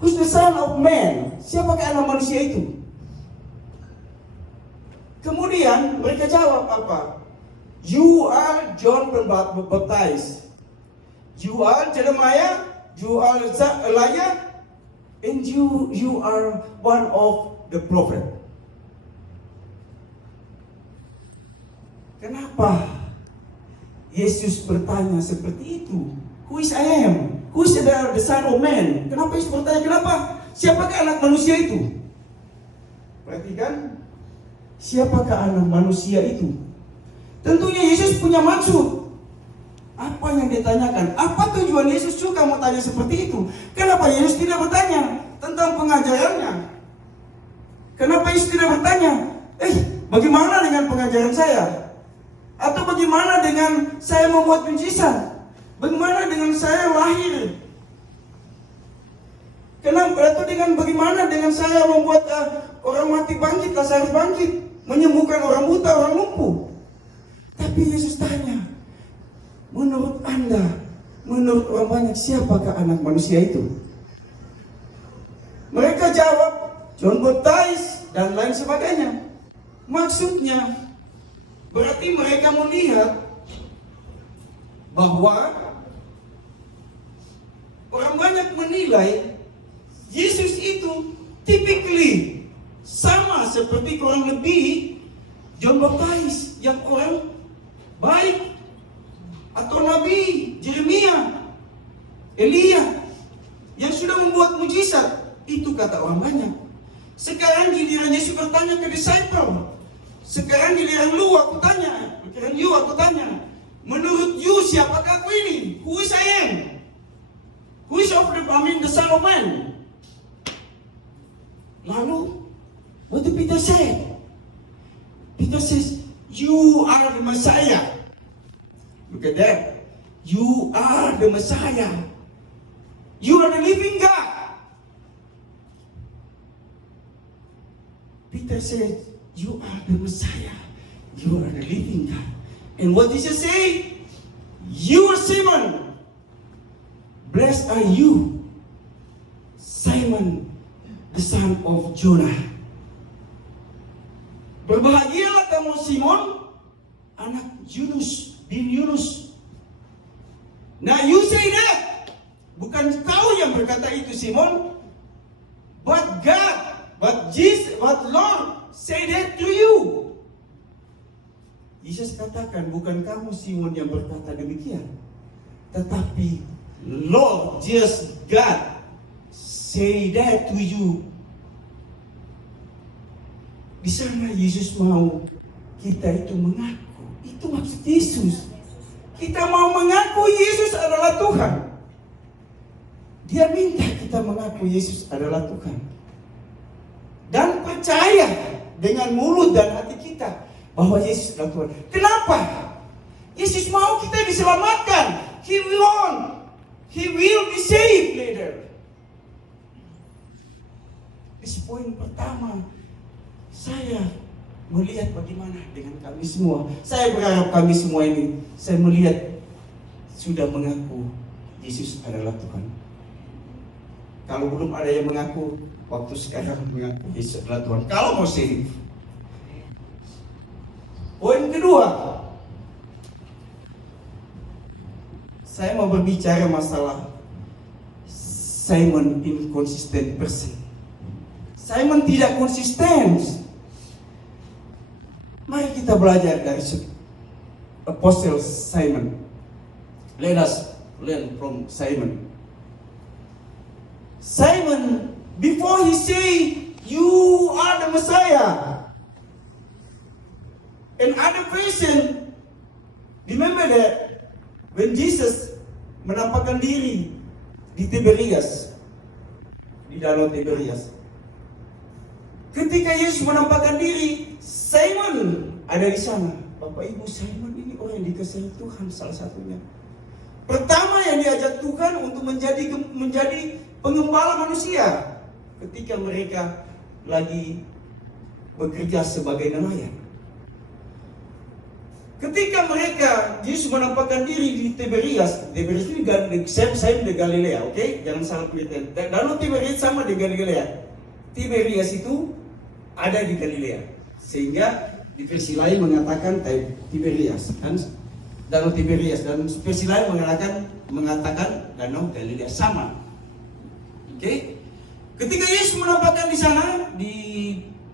who's the son of man? Siapakah anak manusia itu? Kemudian mereka jawab apa? You are John Pembaptis. You are Jeremiah. You are Elijah. And you are one of the prophet. Kenapa Yesus bertanya seperti itu? Who is I am? Who is the son of man? Kenapa Yesus bertanya? Kenapa? Siapakah anak manusia itu? Perhatikan. Siapakah anak manusia itu? Tentunya Yesus punya maksud. Apa yang ditanyakan? Apa tujuan Yesus juga mau tanya seperti itu? Kenapa Yesus tidak bertanya tentang pengajarannya? Kenapa Yesus tidak bertanya, bagaimana dengan pengajaran saya? Atau bagaimana dengan saya membuat mujizat? Bagaimana dengan saya lahir? Atau dengan bagaimana dengan saya membuat orang mati bangkit, Lazarus bangkit, menyembuhkan orang buta, orang lumpuh? Tapi Yesus tanya, menurut Anda, menurut orang banyak, siapakah anak manusia itu? Mereka jawab, John Baptist dan lain sebagainya. Maksudnya, berarti mereka melihat bahwa orang banyak menilai Yesus itu typically sama seperti kurang lebih John Baptist yang orang baik, atau Nabi Jeremia, Elia yang sudah membuat mujizat. Itu kata orang banyak. Sekarang giliran Yesus bertanya ke disciple. Sekarang giliran aku tanya, menurut you siapakah aku ini? Who is I am? Who is the son of man? Lalu, what did Peter say? Peter says, you are the Messiah. Look at that. You are the Messiah. You are the living God. Peter said, you are the Messiah. You are the living God. And what did he say? You are Simon. Blessed are you, Simon, the son of Jonah. Berbahagialah kamu Simon, anak Yunus bin Yunus. Now you say that. Bukan kau yang berkata itu Simon, but God, but Jesus, but Lord say that to you. Yesus katakan, bukan kamu Simon yang berkata demikian, tetapi Lord, just God say that to you. Di sana Yesus mau kita itu mengaku. Itu maksud Yesus. Kita mau mengaku Yesus adalah Tuhan. Dia minta kita mengaku Yesus adalah Tuhan. Dan percaya dengan mulut dan hati kita bahwa Yesus adalah Tuhan. Kenapa? Yesus mau kita diselamatkan. He will be saved later. Di poin pertama, saya melihat bagaimana dengan kami semua. Saya berharap kami semua ini, saya melihat sudah mengaku Yesus adalah Tuhan. Kalau belum ada yang mengaku, waktu sekarang mengaku Yesus adalah Tuhan. Kalau mau save. Poin kedua, saya mau berbicara masalah Simon inconsistent person. Simon tidak konsisten. Mari kita belajar dari Apostle Simon. Let us learn from Simon. Simon, before he say, you are the Messiah, another person, remember that when Jesus menampakkan diri di Tiberias, di Danau Tiberias, ketika Yesus menampakkan diri, Simon ada di sana. Bapak Ibu, Simon ini orang yang dikasihi Tuhan salah satunya. Pertama yang diajak Tuhan untuk menjadi pengembala manusia ketika mereka lagi bekerja sebagai nelayan. Ketika mereka, Yesus menampakkan diri di Tiberias itu saya di Galilea, oke? Jangan salah pengertian. Danau Tiberias sama di Galilea. Tiberias itu ada di Galilea. Sehingga di versi lain mengatakan Tiberias, kan? Danau Tiberias, dan versi lain mengatakan Danau Galilea, sama. Oke? Ketika Yesus menampakkan di sana di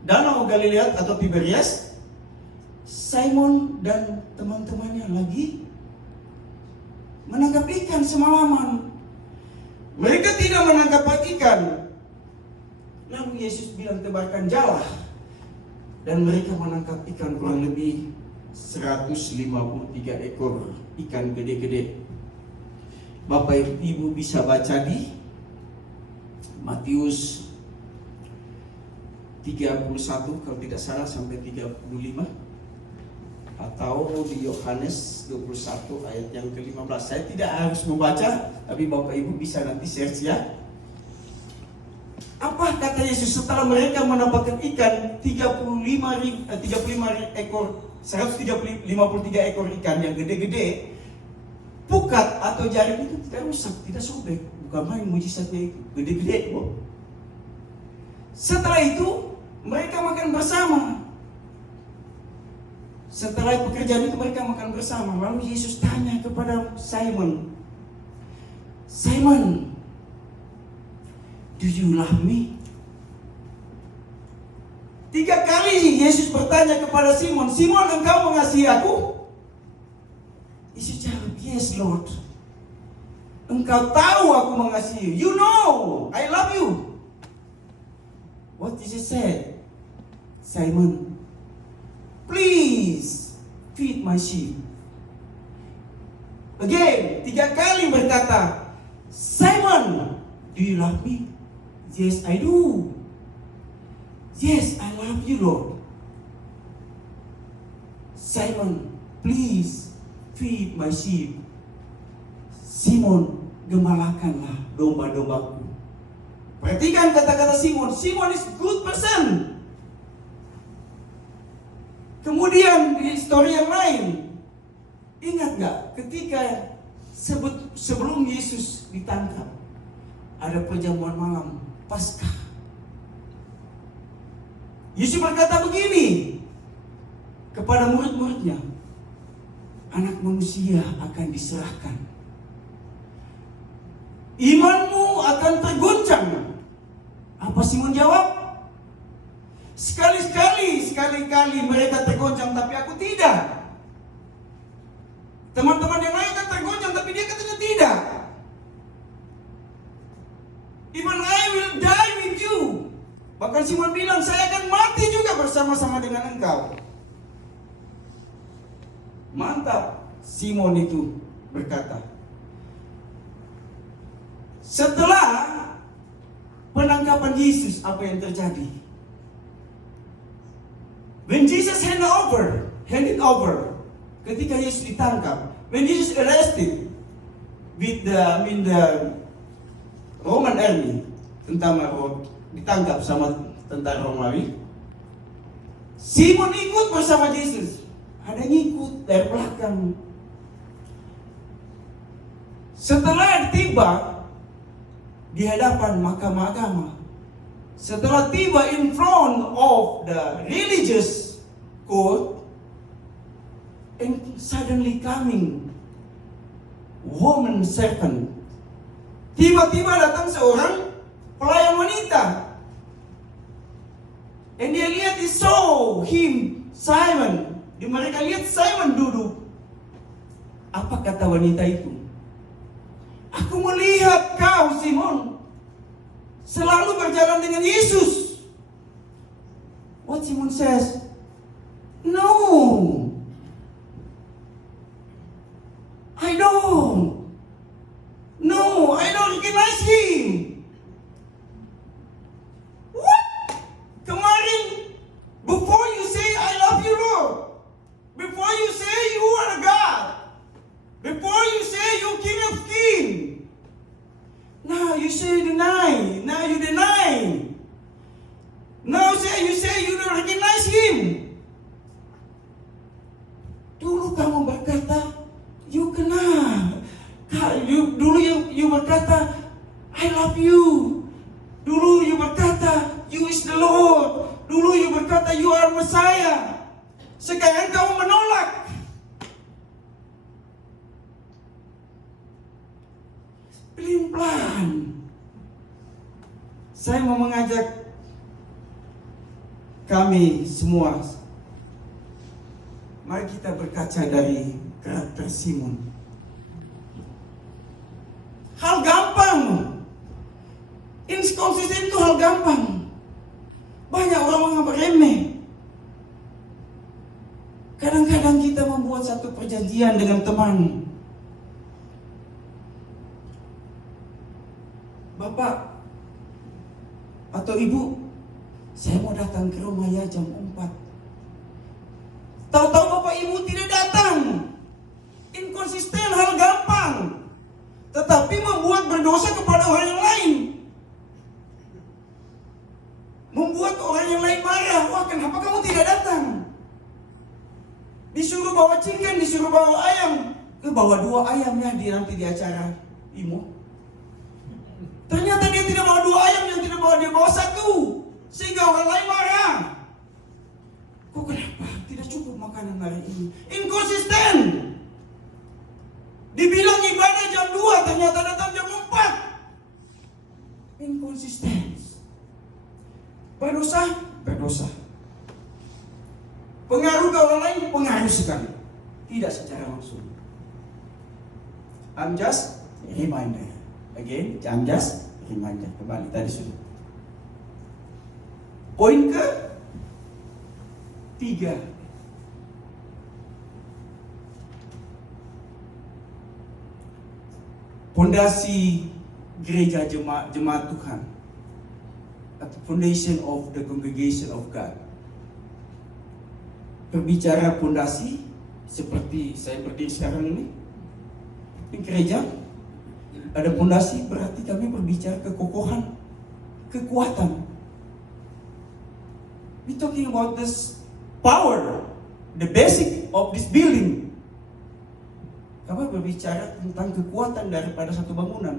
Danau Galilea atau Tiberias, Simon dan teman-temannya lagi menangkap ikan semalaman. Mereka tidak menangkap ikan. Lalu Yesus bilang, tebarkan jala. Dan mereka menangkap ikan kurang lebih 153 ekor ikan gede-gede. Bapak Ibu bisa baca di Matius 31 kalau tidak salah sampai 35, atau di Yohanes 21 ayat yang ke-15. Saya tidak harus membaca, tapi Bapak Ibu bisa nanti search ya. Apa kata Yesus setelah mereka mendapatkan ikan 153 ekor ikan yang gede-gede, pukat atau jaring itu tidak rusak, tidak sobek. Bukan main mujizatnya itu, gede-gede kok. Setelah itu mereka makan bersama. Setelah pekerjaan itu mereka makan bersama. Lalu Yesus tanya kepada Simon, Simon, do you love me? 3 kali Yesus bertanya kepada Simon, Simon, engkau mengasihi aku? Yesus jawab, yes Lord. Engkau tahu aku mengasihi. You know, I love you. What Jesus said? Simon, please feed my sheep. Again, 3 kali berkata, Simon, do you love me? Yes, I do. Yes, I love you, Lord. Simon, please feed my sheep. Simon, gembalakanlah domba-dombaku. Perhatikan kata-kata Simon. Simon is good person. Kemudian di histori yang lain, ingat gak ketika sebelum Yesus ditangkap, ada perjamuan malam Paskah. Yesus berkata begini kepada murid-muridnya, anak manusia akan diserahkan. Imanmu akan terguncang. Apa Simon jawab? Sekali-kali mereka tergoncang, tapi aku tidak. Teman-teman yang lain kan tergoncang, tapi dia katanya tidak. Even I will die with you. Bahkan Simon bilang, saya akan mati juga bersama-sama dengan engkau. Mantap, Simon itu berkata. Setelah penangkapan Yesus, apa yang terjadi? When Jesus handed over, ketika Yesus ditangkap, when Jesus arrested with the Roman army, ditangkap sama tentara Romawi, Simon ikut bersama Yesus. Ada ngikut dari belakang. Setelah tiba di hadapan mahkamah agama, setelah tiba in front of the religious court, and suddenly coming woman servant. Tiba-tiba datang seorang pelayan wanita. And dia lihat, he saw him, Simon. Mereka lihat Simon duduk. Apa kata wanita itu? Aku melihat kau, Simon, selalu berjalan dengan Yesus. What Simon says? No, I don't. No, I don't recognize him. What? Kemarin, before you say I love you, Lord, before you say you are a God, before you say you King of Kings, now you say deny. Now you deny. Now you say you don't recognize him. Dulu kamu Dulu you berkata, I love you. Dulu you berkata, you is the Lord. Dulu you berkata, you are Messiah. Sekarang kamu menolak. Pelan-pelan. Saya mau mengajak kami semua, mari kita berkaca dari karakter Simon. Hal gampang. Inkonsisten itu hal gampang. Banyak orang menganggap remeh. Kadang-kadang kita membuat satu perjanjian dengan teman. Bapak atau ibu, saya mau datang ke rumah ya jam 4. Tahu-tahu bapak ibu tidak datang. Inkonsisten, hal gampang. Tetapi membuat berdosa kepada orang yang lain. Membuat orang yang lain marah. Wah, kenapa kamu tidak datang? Disuruh bawa chicken, disuruh bawa ayam. Bawa 2 ayam ya nanti di acara Imo. Ternyata dia tidak bawa 2 ayam, yang tidak bawa dia bawa 1. Sehingga orang lain marah. Kok kenapa tidak cukup makanan hari ini? Inkonsisten. Dibilang ibadah jam 2, ternyata datang jam 4. Inkonsisten. Berdosa, berdosa. Pengaruh ke orang lain, pengaruh sekali. Tidak secara langsung. I'm just a reminder. Again, I'm just a reminder. Kembali tadi sudah. Poin ke 3. Pondasi gereja jemaat Tuhan, atau foundation of the congregation of God. Berbicara pondasi seperti saya berdiri sekarang ini, di gereja ada pondasi, berarti kami berbicara kekokohan, kekuatan. We talking about this power, the basic of this building. Kami berbicara tentang kekuatan daripada satu bangunan.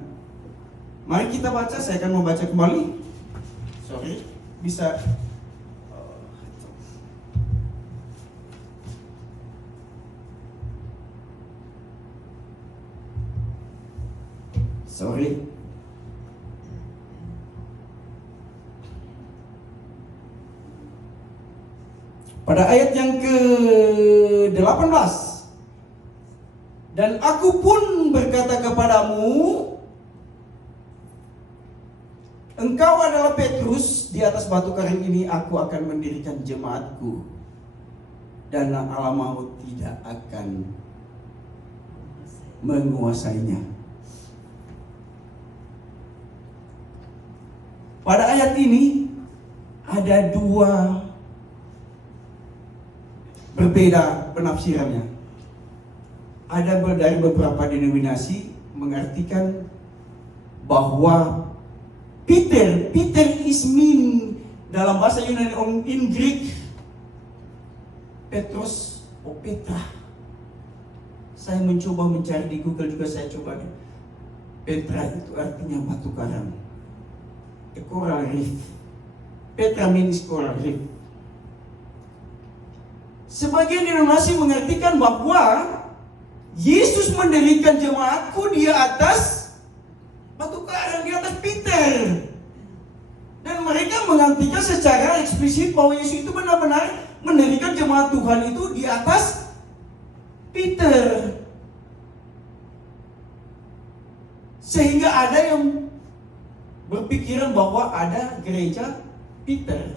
Mari kita baca, saya akan membaca kembali. Sorry, bisa. Sorry. Pada ayat yang ke-18. Dan aku pun berkata kepadamu, engkau adalah Petrus, di atas batu karang ini aku akan mendirikan jemaatku, dan alam maut tidak akan menguasainya. Pada ayat ini ada 2 berbeda penafsirannya. Ada dari beberapa denominasi mengartikan bahwa Peter is mean dalam bahasa Yunani, in Greek Petrus atau Petra. Saya mencoba mencari di Google juga, saya coba. Petra itu artinya batu karang, a coral reef. Petra means coral reef. Sebagian denominasi mengartikan bahwa Yesus mendirikan jemaatku di atas batu karang, di atas Peter. Dan mereka mengartikan secara eksplisit bahwa Yesus itu benar-benar mendirikan jemaat Tuhan itu di atas Peter. Sehingga ada yang berpikiran bahwa ada gereja Peter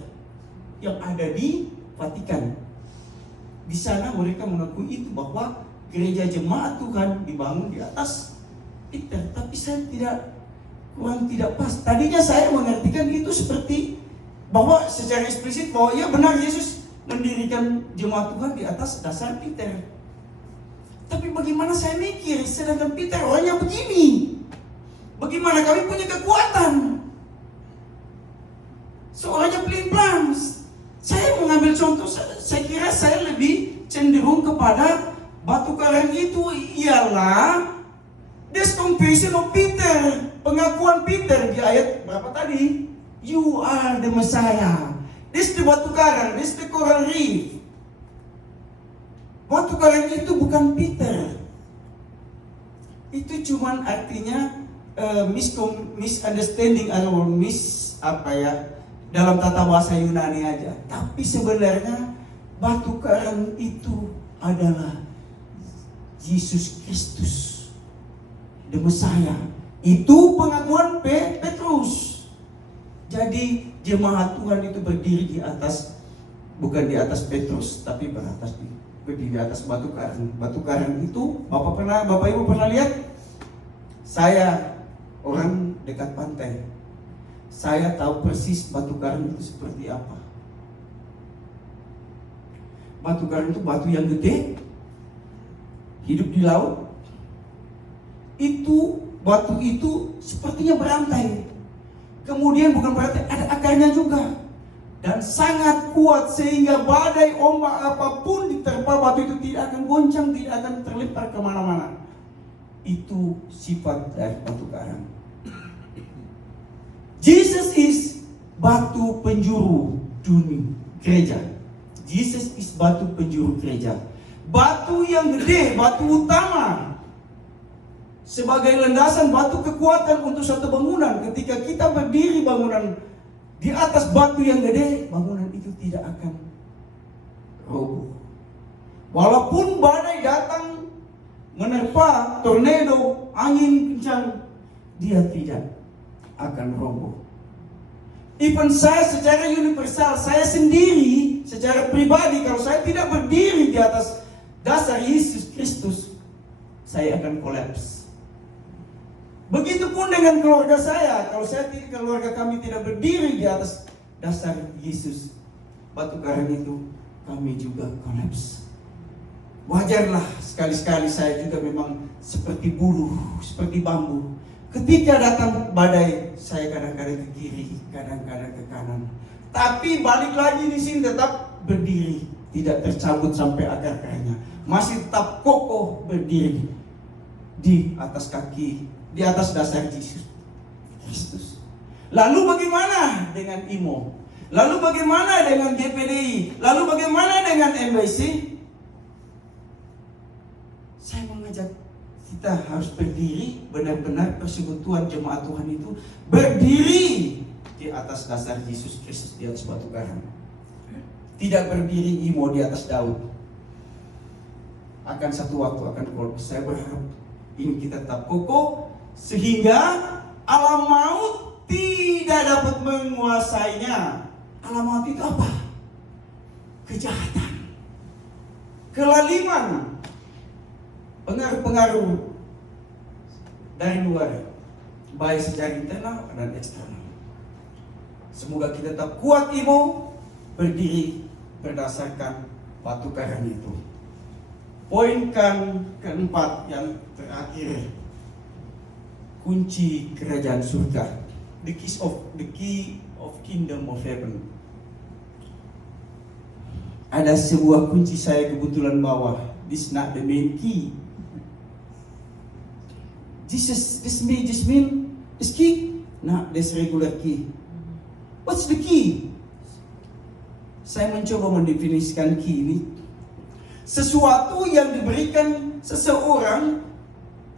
yang ada di Vatikan. Di sana mereka mengakui itu, bahwa gereja jemaat Tuhan dibangun di atas Peter. Tapi saya kurang tidak pas. Tadinya saya mengartikan itu seperti bahwa secara eksplisit bahwa ya benar Yesus mendirikan jemaat Tuhan di atas dasar Peter. Tapi bagaimana saya mikir, sedangkan Peter orangnya begini, bagaimana kami punya kekuatan? Seorangnya pelin-pelan. Saya mengambil contoh, saya kira saya lebih cenderung kepada batu karang itu ialah This confession of Peter, pengakuan Peter di ayat berapa tadi? You are the Messiah. This the batu karang, this the coral reef. Batu karang itu bukan Peter. Itu cuman artinya misunderstanding atau dalam tata bahasa Yunani aja. Tapi sebenarnya batu karang itu adalah Yesus Kristus, the Messiah. Itu pengakuan Petrus. Jadi jemaat Tuhan itu berdiri di atas, bukan di atas Petrus, tapi berdiri di atas batu karang. Batu karang itu Bapak Ibu pernah lihat? Saya orang dekat pantai. Saya tahu persis batu karang itu seperti apa. Batu karang itu batu yang gede, hidup di laut. Batu itu sepertinya berantai. Kemudian bukan berarti ada akarnya juga. Dan sangat kuat sehingga badai ombak apapun diterpa batu itu tidak akan goncang, tidak akan terlempar kemana-mana. Itu sifat dari batu karang. Jesus is batu penjuru dunia gereja. Jesus is batu penjuru gereja. Batu yang gede, batu utama. Sebagai landasan batu kekuatan untuk satu bangunan. Ketika kita berdiri bangunan di atas batu yang gede, bangunan itu tidak akan roboh. Walaupun badai datang, menerpa, tornado, angin kencang, dia tidak akan roboh. Even saya secara universal, saya sendiri secara pribadi, kalau saya tidak berdiri di atas dasar Yesus Kristus, saya akan kolaps. Begitupun dengan keluarga saya. Kalau keluarga kami tidak berdiri di atas dasar Yesus, batu karang itu, kami juga kolaps. Wajarlah sekali-sekali saya juga memang seperti bulu, seperti bambu. Ketika datang badai, saya kadang-kadang ke kiri, kadang-kadang ke kanan. Tapi balik lagi di sini tetap berdiri, tidak tercabut sampai akar-akarnya. Masih tetap kokoh berdiri di atas kaki, di atas dasar Yesus Kristus. Lalu bagaimana dengan IMO? Lalu bagaimana dengan GPDI? Lalu bagaimana dengan MBC? Saya mengajak kita harus berdiri, benar-benar persekutuan jemaat Tuhan itu berdiri di atas dasar Yesus Kristus, di atas batu karang. Tidak berdiri IMO di atas Daud. Akan satu waktu akan kolaps. Saya berharap ini kita tetap kokoh sehingga alam maut tidak dapat menguasainya. Alam maut itu apa? Kejahatan, kelaliman, pengaruh-pengaruh dari luar, baik secara internal dan eksternal. Semoga kita tetap kuat IMO, berdiri berdasarkan batu karang itu. Poin keempat yang terakhir, kunci kerajaan surga, the key of kingdom of heaven. Ada sebuah kunci saya kebetulan bawa. This not the main key. This mean is key? Nah, this regular key. What's the key? Saya mencoba mendefinisikan key ini. Sesuatu yang diberikan seseorang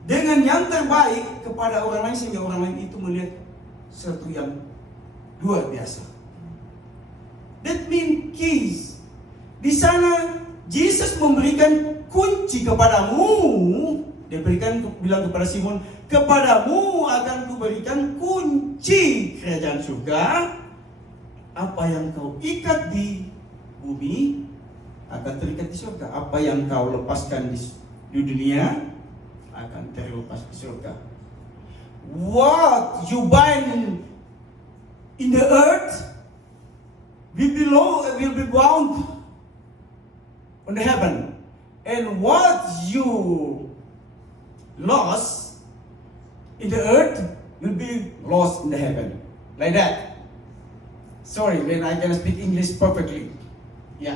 dengan yang terbaik kepada orang lain sehingga orang lain itu melihat sesuatu yang luar biasa. That means keys. Di sana Yesus memberikan kunci kepadamu. Dia bilang kepada Simon, kepadamu akan kuberikan kunci kerajaan surga. Apa yang kau ikat di bumi akan terikat di surga. Apa yang kau lepaskan di dunia akan terlepas di surga. What you bind in the earth will be bound on the heaven, and what you lost in the earth will be lost in the heaven. Like that. Sorry when I can speak English perfectly. Ya,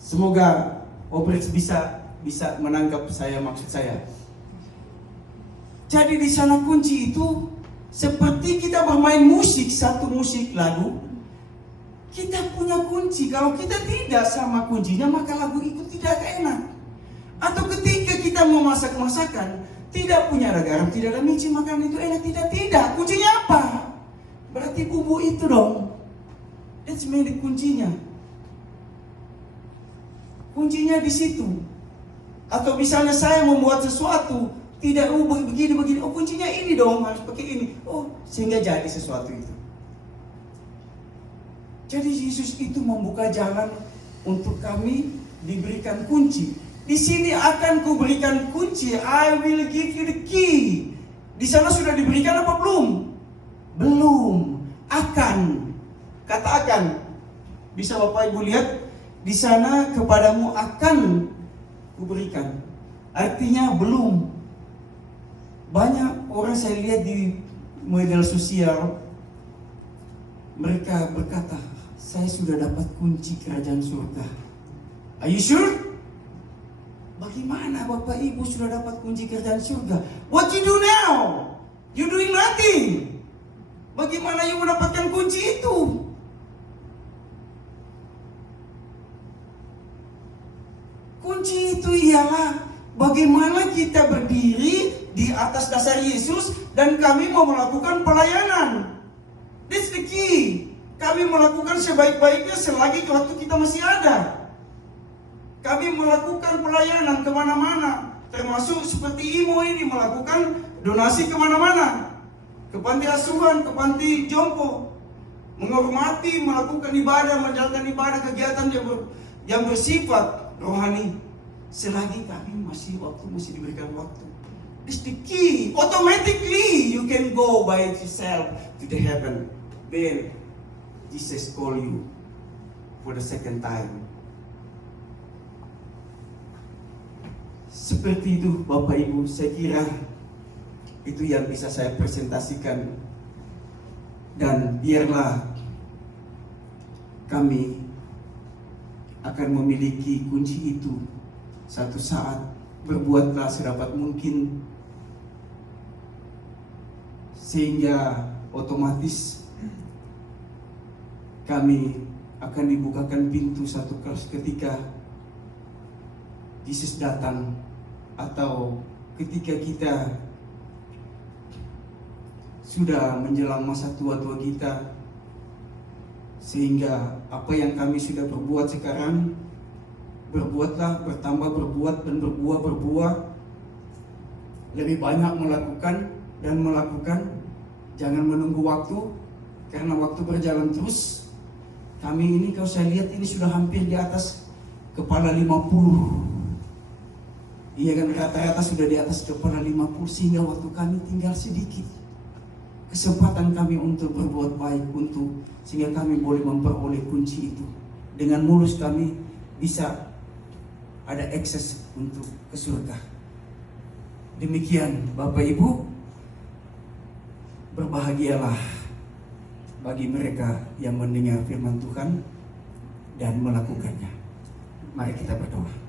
semoga Obrix bisa menangkap maksud saya. Jadi di sana kunci itu seperti kita bermain musik, satu musik lagu, kita punya kunci. Kalau kita tidak sama kuncinya, maka lagu itu tidak enak. Atau ketika kita mau masak masakan, tidak punya ada garam, tidak ada micin, makanan itu enak tidak. Kuncinya apa? Berarti bumbu itu dong. That's mainly kuncinya. Kuncinya di situ. Atau misalnya saya membuat sesuatu, tidak begini. Oh, kuncinya ini dong, harus pakai ini. Oh, sehingga jadi sesuatu itu. Jadi Yesus itu membuka jalan untuk kami diberikan kunci. Di sini akan kuberikan kunci. I will give you the key. Di sana sudah diberikan apa belum? Belum. Akan. Kata akan. Bisa Bapak Ibu lihat, di sana kepadamu akan kuberikan. Artinya belum. Banyak orang saya lihat di media sosial, mereka berkata, saya sudah dapat kunci kerajaan surga. Are you sure? Bagaimana Bapak Ibu sudah dapat kunci kerajaan surga? What you do now? You doing nothing. Bagaimana you mendapatkan kunci itu? Kunci itu ialah bagaimana kita berdiri di atas dasar Yesus dan kami mau melakukan pelayanan. That's the key. Kami melakukan sebaik-baiknya selagi waktu kita masih ada. Kami melakukan pelayanan kemana-mana, termasuk seperti IMO ini melakukan donasi kemana-mana, ke panti asuhan, ke panti jompo, menghormati, melakukan ibadah, menjalankan ibadah, kegiatan yang bersifat rohani. Selagi kami masih diberikan waktu. It's the key. Automatically you can go by yourself to the heaven. Then Jesus call you for the second time. Seperti itu Bapak Ibu, saya kira itu yang bisa saya presentasikan. Dan biarlah kami akan memiliki kunci itu satu saat. Berbuatlah sedapat mungkin sehingga otomatis kami akan dibukakan pintu satu ketika Yesus datang, atau ketika kita sudah menjelang masa tua-tua kita, sehingga apa yang kami sudah berbuat sekarang, berbuatlah, bertambah berbuat dan berbuah, lebih banyak melakukan, jangan menunggu waktu, karena waktu berjalan terus. Kami ini kalau saya lihat ini sudah hampir di atas kepala 50. Iya kan, rata-rata sudah di atas kepala 50, sehingga waktu kami tinggal sedikit. Kesempatan kami untuk berbuat baik, sehingga kami boleh memperoleh kunci itu. Dengan mulus kami bisa ada akses untuk ke surga. Demikian Bapak Ibu, berbahagialah bagi mereka yang mendengar firman Tuhan dan melakukannya. Mari kita berdoa.